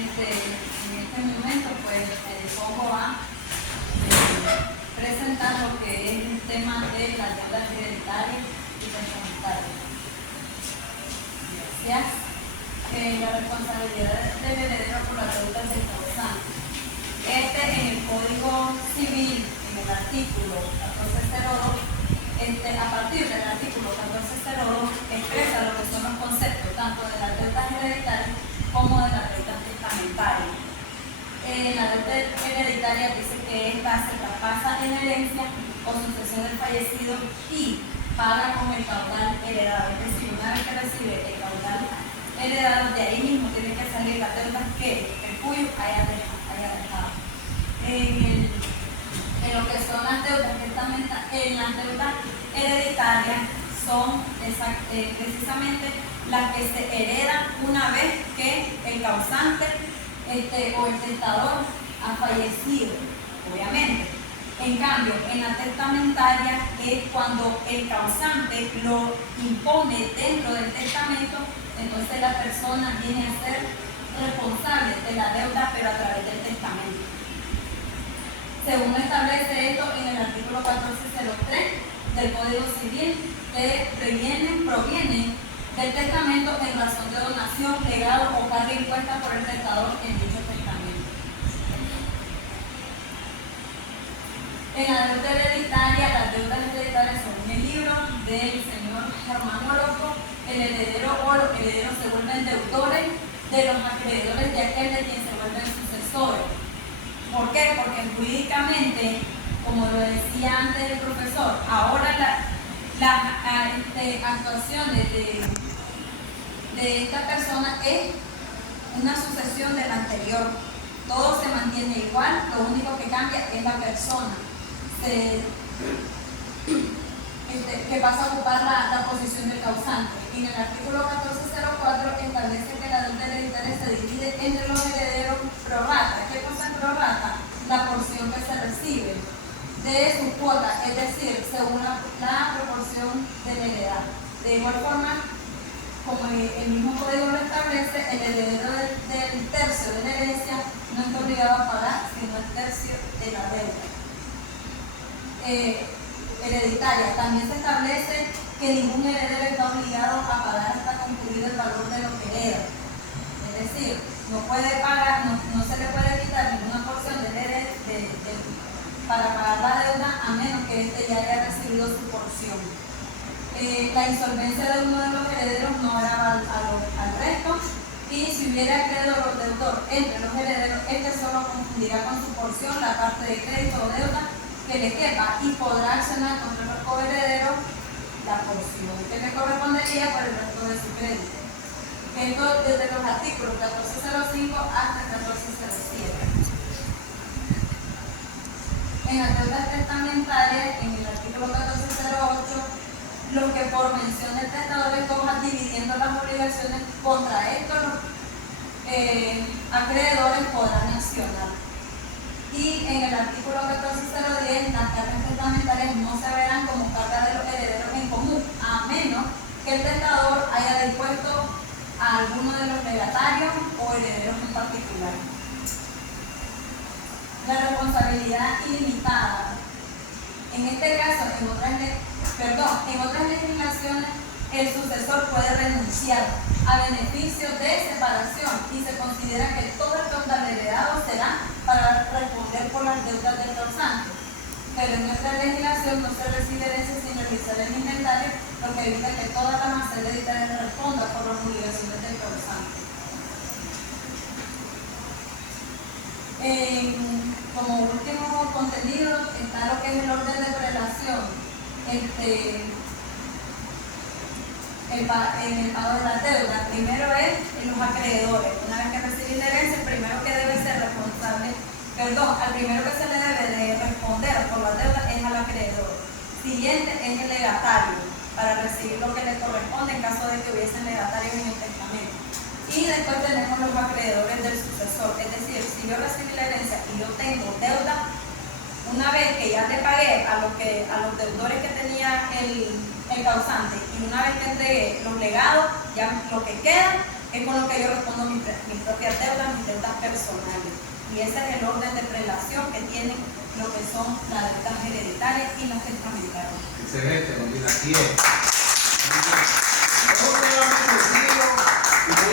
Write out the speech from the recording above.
En este momento pues pongo a presentar lo que es el tema de las deudas hereditarias y testamentarias. Gracias. La responsabilidad del heredero por las deudas del causante. En el Código Civil, en el artículo 1402, a partir del artículo 1402, expresa lo que son los conceptos tanto de las deudas hereditarias como de las deudas testamentarias. La deuda hereditaria dice que esta se traspasa en herencia o sucesión del fallecido y paga con el caudal heredado. Es decir, una vez que recibe el caudal heredado, de ahí mismo tiene que salir las deudas que el cuyo haya dejado. En lo que son las deudas testamentarias, las deudas hereditarias son precisamente las que se heredan una vez que el causante o el testador ha fallecido, obviamente. En cambio, en la testamentaria es cuando el causante lo impone dentro del testamento, entonces la persona viene a ser responsable de la deuda, pero a través del testamento. Según establece esto en el artículo 1403 del Código Civil, que provienen del testamento en razón de donación, legado o carga impuesta por el testador en dicho testamento. En la deuda hereditaria, las deudas hereditarias según el libro del señor Germán Orozco, el heredero o los herederos se vuelven deudores de los acreedores de aquel de quien se vuelven sucesores. ¿Por qué? Porque jurídicamente, como lo decía antes el profesor, ahora las actuaciones de esta persona es una sucesión de la anterior. Todo se mantiene igual, lo único que cambia es la persona que pasa a ocupar la posición del causante. Y en el artículo 1404 establece que la deuda hereditaria se divide entre los herederos pro rata. ¿Qué cosa es pro rata? La porción que se recibe de su cuota, es decir, según la proporción de la heredad. De igual forma, como el mismo código lo establece, el heredero del tercio de la herencia no está obligado a pagar sino el tercio de la deuda hereditaria. También se establece que ningún heredero está obligado a pagar hasta concluir el valor de lo que hereda. Es decir, no puede pagar, no se le puede quitar ninguna porción de para pagar la deuda a menos que éste ya haya recibido su porción. La insolvencia de uno de los herederos no hará al resto, y si hubiera acreedor o deudor entre los herederos, este solo confundirá con su porción la parte de crédito o deuda que le quepa y podrá accionar contra los coherederos la porción que le correspondería por el resto de su crédito. Esto desde los artículos 1405 hasta 1407. En las deudas testamentarias, en el artículo 1408, los que por mención del testador escoja dividiendo las obligaciones contra estos, los acreedores podrán accionar. Y en el artículo 1410, las cargas testamentarias no se verán como cargas de los herederos en común, a menos que el testador haya dispuesto a alguno de los legatarios o herederos en particular. La responsabilidad ilimitada. En este caso, en otras legislaciones, el sucesor puede renunciar a beneficio de separación y se considera que todo el total heredado será para responder por las deudas del causante. Pero en nuestra legislación no se recibe herencia sin realizar el inventario, lo que evita que toda la masa hereditaria responda por las obligaciones del causante. Como último contenido está lo que es el orden de prelación en el pago de las deudas. Primero es los acreedores. Una vez que recibe la herencia, el primero que debe ser responsable, al primero que se le debe de responder por la deuda es al acreedor. Siguiente es el legatario, para recibir lo que le corresponde en caso de que hubiesen legatarios en el testamento. Y después tenemos los acreedores del sucesor, es decir, si yo recibí la herencia y yo tengo deuda, una vez que ya le pagué a los deudores que tenía el causante y una vez que entregué los legados, ya lo que queda es con lo que yo respondo mis propias deudas, mis deudas personales. Y ese es el orden de prelación que tienen lo que son las deudas hereditarias y las testamentarias. Excelente, Molina, así es.